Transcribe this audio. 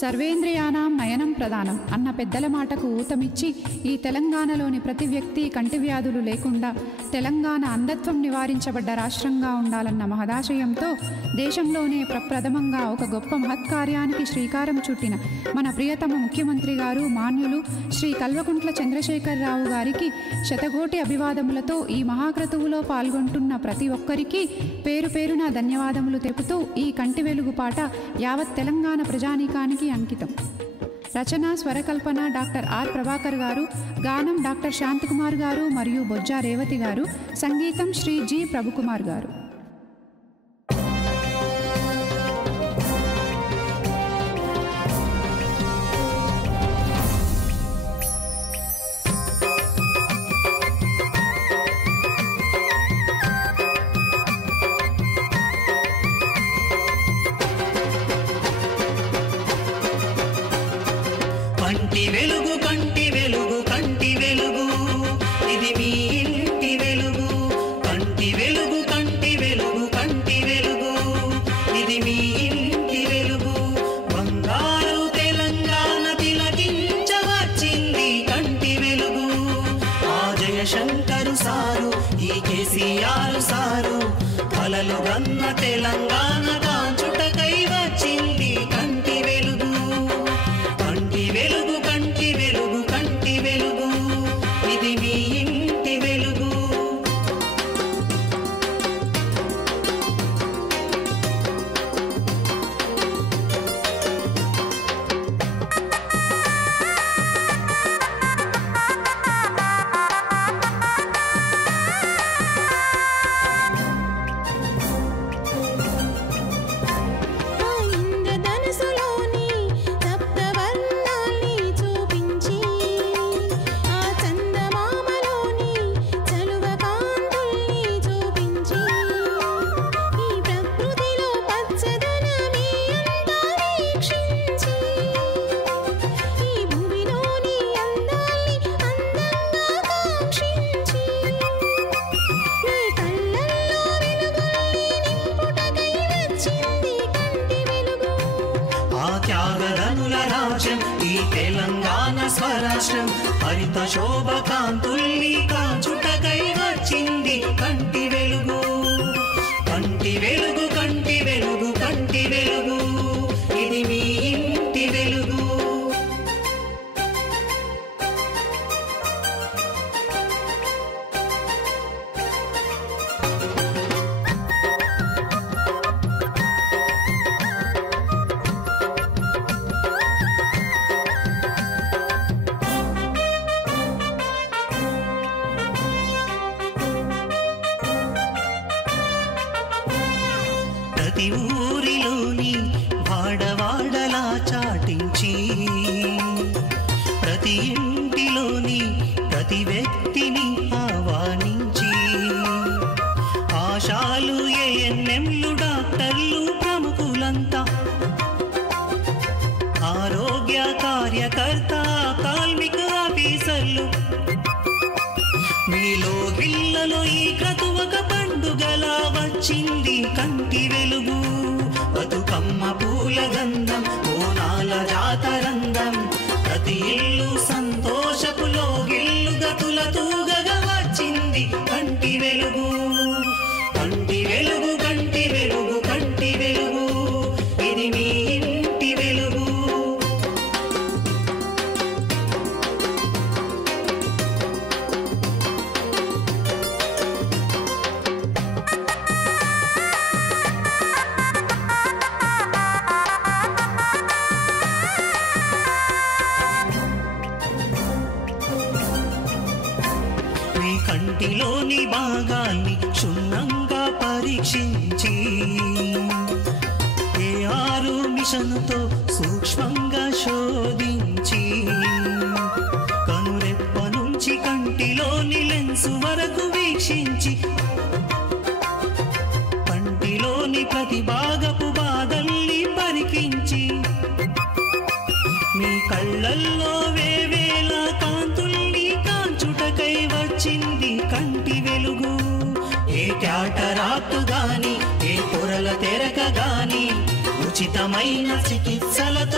సర్వేంద్రియానాం నయనం ప్రధానం అన్న పెద్దల మాటకు ఊతమిచ్చి ఈ తెలంగాణలోని ప్రతి వ్యక్తి కంటి వ్యాధులు లేకుండా తెలంగాణ అంధత్వం నివారించబడ్డ రాష్ట్రంగా ఉండాలన్న మహదాశయంతో దేశంలోనే ప్రప్రథమంగా ఒక గొప్ప మహత్కార్యానికి శ్రీకారం చుట్టిన మన ప్రియతమ ముఖ్యమంత్రి గారు మాన్యులు శ్రీ కల్వకుంట్ల చంద్రశేఖరరావు గారికి శతకోటి అభివాదములతో ఈ మహాక్రతువులో పాల్గొంటున్న ప్రతి ఒక్కరికి పేరు పేరున ధన్యవాదములు తెలుపుతూ ఈ కంటి వెలుగు పాట యావత్ తెలంగాణ ప్రజానీకానికి అంకితం. రచన స్వరకల్పన డాక్టర్ ఆర్ ప్రభాకర్ గారు, గానం డాక్టర్ శాంతకుమార్ గారు మరియు బొజ్జా రేవతి గారు, సంగీతం శ్రీ జి ప్రభుకుమార్ గారు. కంటి వెలుగు కంటి వెలుగు కంటి వెలుగు ఇది మీ ఇంటి వెలుగు. కంటి వెలుగు కంటి వెలుగు కంటి వెలుగు ఇది మీ ఇంటి వెలుగు. బంగారు తెలంగాణ తిలకించవచ్చింది కంటి వెలుగు. ఆ జయశంకరు సారు ఈ కేసీఆర్ సారు కలలు గన్న తెలంగాణ కాంచుటకై వచ్చింది కంటి వెలుగు. కంటి వెలుగు కంటి వెలుగు కంటి వెలుగు ఇది మీ ఇంటి వెలుగు. ఈ తెలంగాణ స్వరాష్ట్రం హరిత శోభకాంతుల్ని కాంచుటకై వచ్చింది కంటి వెలుగు. కంటి వెలుగు కంటి వెలుగు కంటి వెలుగు ఇది మీ ఇంటి వెలుగు. ప్రతి ఊరిలోని వాడవాడలా చాటించి ప్రతి ఇంటిలోని ప్రతి వ్యక్తిని ఆహ్వానించి ఆశాలు ఏఎన్ఎంలు డాక్టర్లు ప్రముఖులంతా ఆరోగ్య కార్యకర్త కార్మిక ఆఫీసర్లు మీలో గిల్లలో ఈ క్రతువక పండుగలా వచ్చింది కంటి వెలుగు. బతుకమ్మ పూల గంధం బోనాల జాతరందం ప్రతి ఇల్లు సంతోషపులో గిల్లు గతుల తూగగా వచ్చింది కంటి వెలుగు. కంటి వెలుగు కంటి వెలుగు కంటి వెలుగు ఇది మీ ఇంటి వెలుగు. కంటిలోని భాగాన్ని క్షుణ్ణంగా పరీక్షించి ఏ6 మిషన్తో సూక్ష్మంగా శోధించి కనురెప్ప నుంచి కంటిలోని లెన్సు వరకు వీక్షించి కంటిలోని ప్రతి భాగపు బాధల్ని పరికించి మీ కళ్ళల్లో వేవేల కాంతుల్ని కాంచుటకై వచ్చింది కంటి వెలుగు. ఏ క్యాటరాక్టు గాని ఏ పొరల తెరక గాని ఉచితమైన చికిత్సలతో